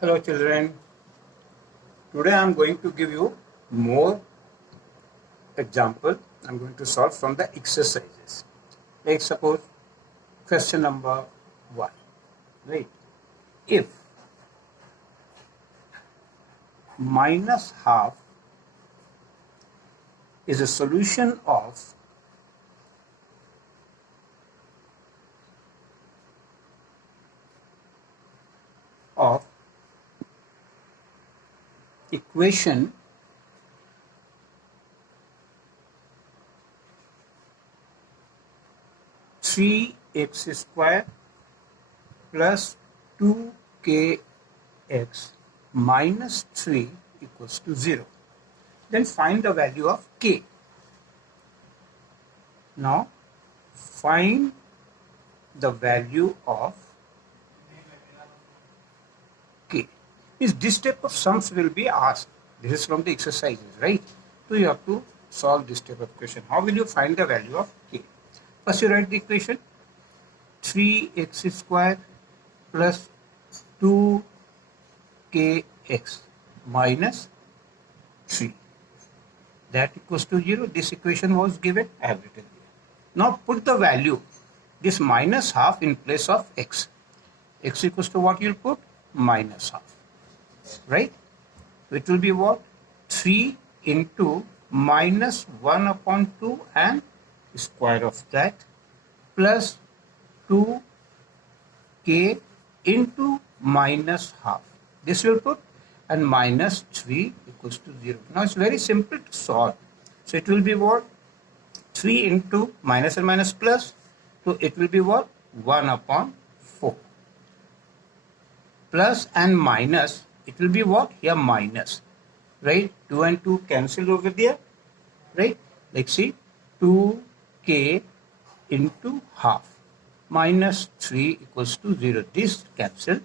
Hello children, today I am going to give you more example. I am going to solve from the exercises. Like suppose question number 1, right? If minus half is a solution of equation three x square plus 2kx minus 3 equals to 0. Then find the value of k. Now find the value of k. This type of sums will be asked. This is from the exercises, right? So you have to solve this type of question. How will you find the value of k? First you write the equation 3x square plus 2kx minus 3. That equals to 0. This equation was given. I have written here. Now put the value, this minus half in place of x. X equals to what you'll put? Minus half. Right? So it will be what? 3 into minus 1 upon 2 and square of that plus 2k into minus half. This will put and minus 3 equals to 0. Now it's very simple to solve. So it will be what? 3 into minus and minus plus. So it will be what? 1 upon 4. Plus and minus, it will be what? Here minus. Right? 2 and 2 cancel over there. Right? Like see, 2k into half. Minus 3 equals to 0. This cancel.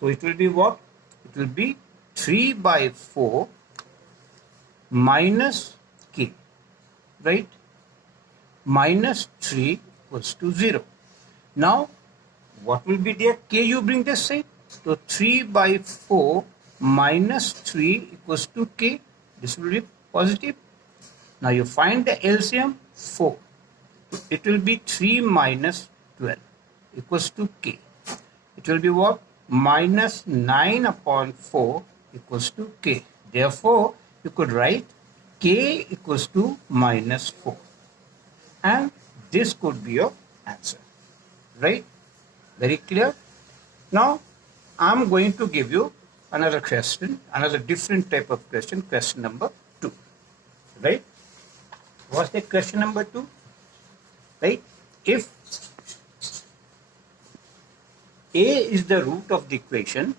So it will be what? It will be 3 by 4 minus k. Right? Minus 3 equals to 0. Now, what will be there? K you bring this side. So 3 by 4 minus 3 equals to k. This will be positive. Now you find the LCM 4. It will be 3 minus 12 equals to k. It will be what? Minus 9 upon 4 equals to k. Therefore, you could write k equals to minus 4. And this could be your answer. Right? Very clear? Now, I'm going to give you another question, another different type of question, question number 2. Right? What's the question number 2? Right? If a is the root of the equation,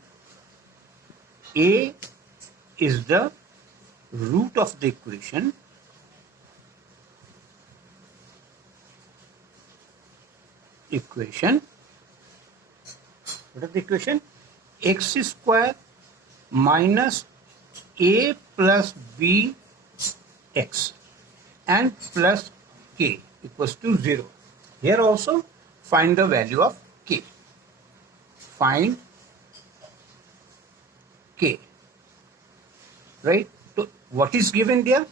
a is the root of the equation, what is the equation? X square minus a plus b x and plus k equals to 0. Here also find the value of k. Find k. Right? So what is given there?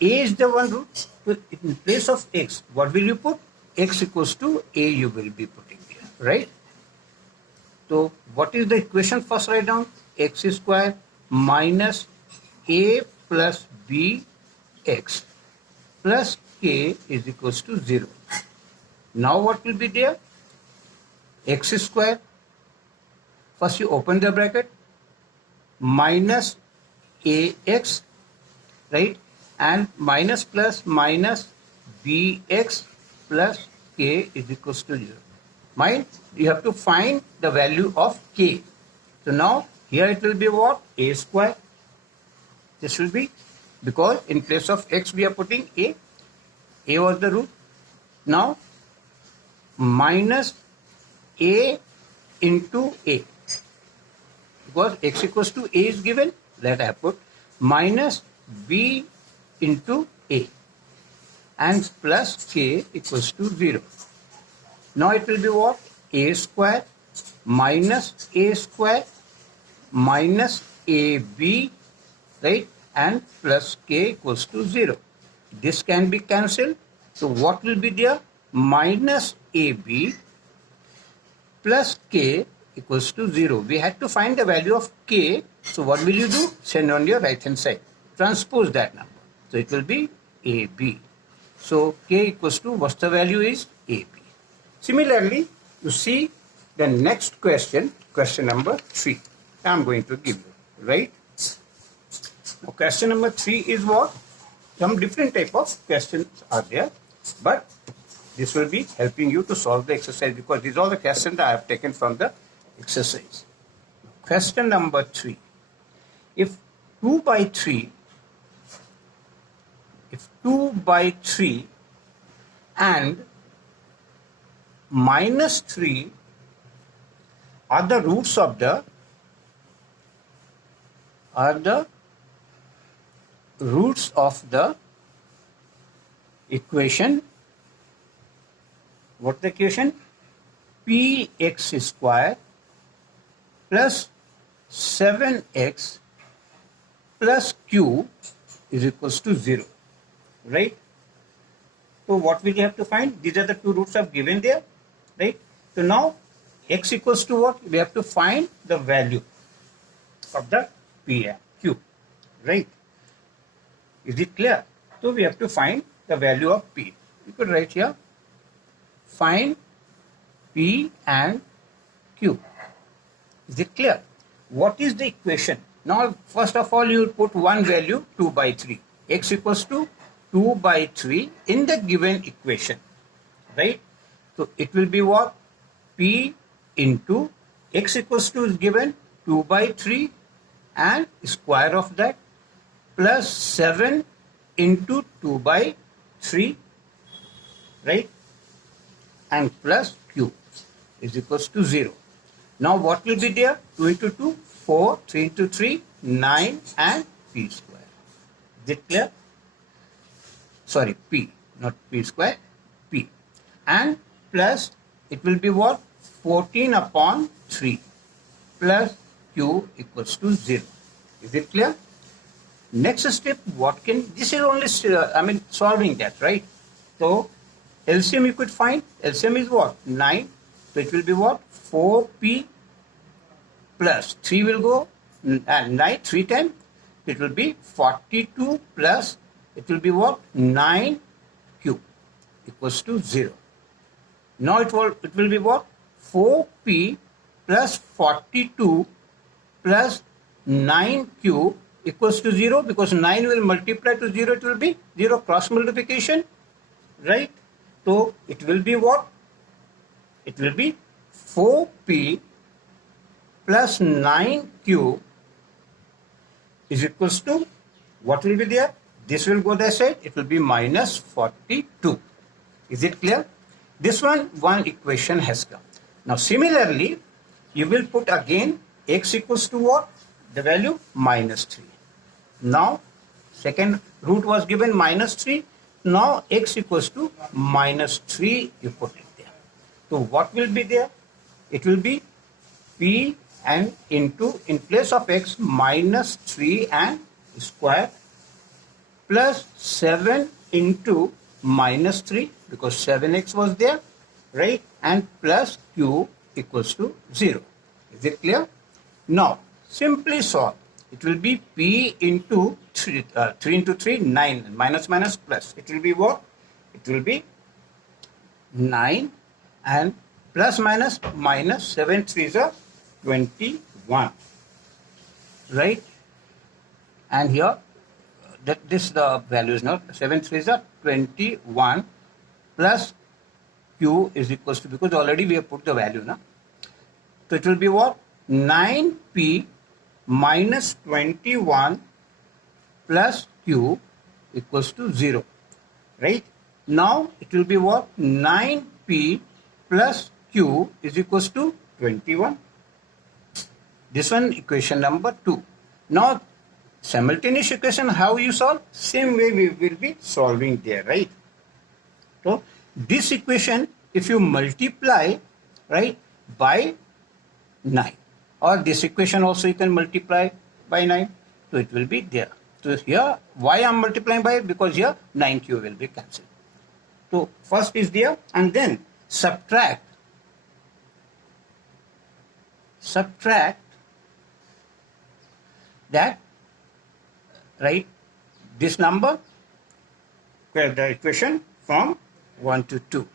A is the one root. So in place of x, what will you put? X equals to a you will be putting there. Right? So what is the equation? First write down x square minus a plus b x plus k is equals to 0. Now what will be there? X square. First you open the bracket minus ax, right? And minus plus minus bx plus k is equals to 0. Mind, you have to find the value of k. So now here it will be what? A square. This will be, because in place of x we are putting a. A was the root. Now minus a into a. Because x equals to a is given, that I put minus b into a and plus k equals to 0. Now it will be what? A square minus a square minus AB, right, and plus K equals to 0. This can be cancelled. So what will be there? Minus AB plus K equals to 0. We had to find the value of K. So what will you do? Send on your right hand side. Transpose that number. So it will be AB. So K equals to, what's the value is? AB. Similarly, you see the next question, question number 3. I'm going to give you, right? Now, question number 3 is what? Some different type of questions are there, but this will be helping you to solve the exercise because these are the questions that I have taken from the exercise. Question number 3. If 2 by 3 and minus 3 are the roots of the equation. What the equation? Px square plus 7x plus q is equals to 0, right? So what we have to find? These are the two roots I've given there, right? So now x equals to what? We have to find the value of the p and q, right? Is it clear? So we have to find the value of p. You could write here, find p and q. Is it clear? What is the equation? Now, first of all, you will put one value, 2 by 3. X equals to 2 by 3 in the given equation, right? So it will be what? P into x equals to is given 2 by 3 and square of that plus 7 into 2 by 3, right? And plus q is equals to 0. Now what will be there? 2 into 2, 4, 3 into 3, 9 and p square. Is it clear? Sorry, p, not p square, p. And plus it will be what? 14 upon 3 plus q equals to 0. Is it clear? Next step, what can, this is only, solving that, right? So LCM you could find, LCM is what? 9. So it will be what? 4p plus 3 will go, 9, 3 times. It will be 42 plus, it will be what? 9q equals to 0. Now it will be what? 4p plus 42 plus 9q equals to 0 because 9 will multiply to 0, it will be 0 cross multiplication, right? So it will be what? It will be 4p plus 9q is equals to, what will be there? This will go that side, it will be minus 42. Is it clear? This one equation has come. Now similarly, you will put again x equals to what? The value minus 3. Now second root was given minus 3. Now x equals to minus 3 you put it there. So what will be there? It will be p and into, in place of x, minus 3 and square plus 7 into minus 3 because 7x was there, right? And plus q equals to 0. Is it clear? Now simply solve. It will be p into 3, 3 into 3, 9, minus minus plus. It will be what? It will be 9 and plus minus minus 7 3s are 21, right? And here that this the value is not 7 3s are 21 plus q is equals to, because already we have put the value now. So it will be what? 9p minus 21 plus q equals to 0, right? Now it will be what? 9p plus q is equals to 21. This one equation number 2. Now simultaneous equation, how you solve? Same way we will be solving there, right? So this equation, if you multiply, right, by 9, or this equation also you can multiply by 9. So it will be there. So here, why I am multiplying by? Because here 9q will be cancelled. So first is there, and then subtract that, right, this number, the equation from 1 to 2.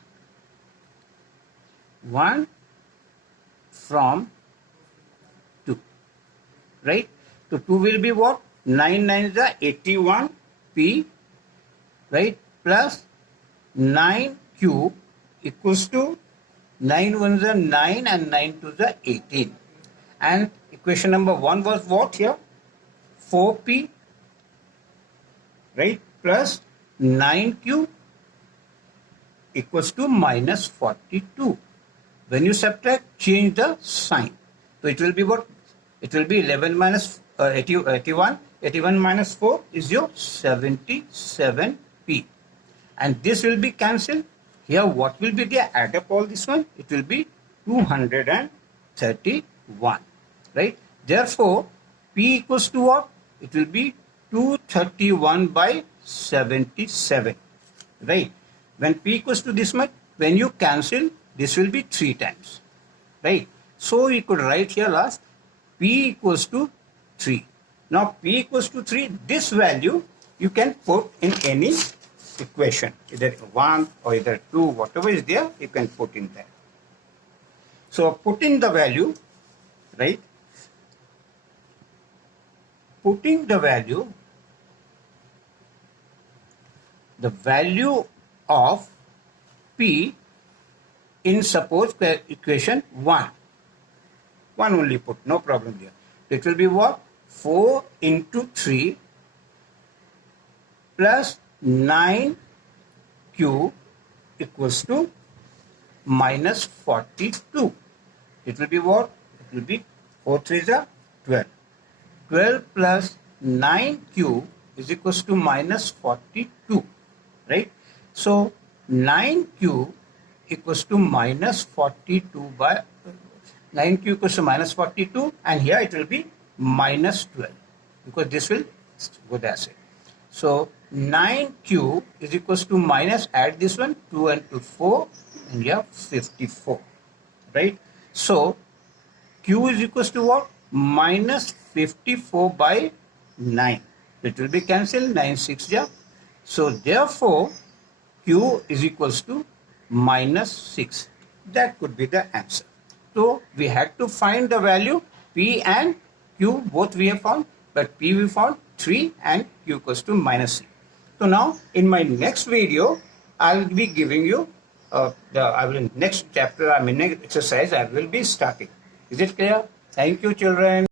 1 from 2, right? So 2 will be what? 9 9s are 81p, right? Plus 9q equals to 9 1s are 9 and 9 2s are 18. And equation number 1 was what here? 4p, right? Plus 9q equals to minus 42. When you subtract, change the sign. So it will be what? It will be 11 minus 81. 81 minus 4 is your 77p. And this will be cancelled. Here what will be there? Add up all this one. It will be 231. Right? Therefore, p equals to what? It will be 231 by 77. Right? When p equals to this much, when you cancel, this will be 3 times. Right? So you could write here last p equals to 3. Now p equals to 3, this value you can put in any equation, either 1 or either 2, whatever is there, you can put in there. So putting the value, right? Putting the value of p in suppose equation 1. 1 only put, no problem there. It will be what? 4 into 3 plus 9q equals to minus 42. It will be what? It will be 4 3s are 12. 12 plus 9q is equals to minus 42. Right? So 9q equals to minus 42 by 9q equals to minus 42, and here it will be minus 12 because this will go there. So 9q is equals to minus, add this one, 2 and 2 4, and here 54. Right? So q is equals to what? Minus 54 by 9. It will be cancelled, 9 6 ja. So therefore q is equals to minus 6. That could be the answer. So we had to find the value p and q, both we have found, but p we found 3 and q equals to minus 6. So now in my next video, I will be giving you next chapter, next exercise I will be starting. Is it clear? Thank you, children.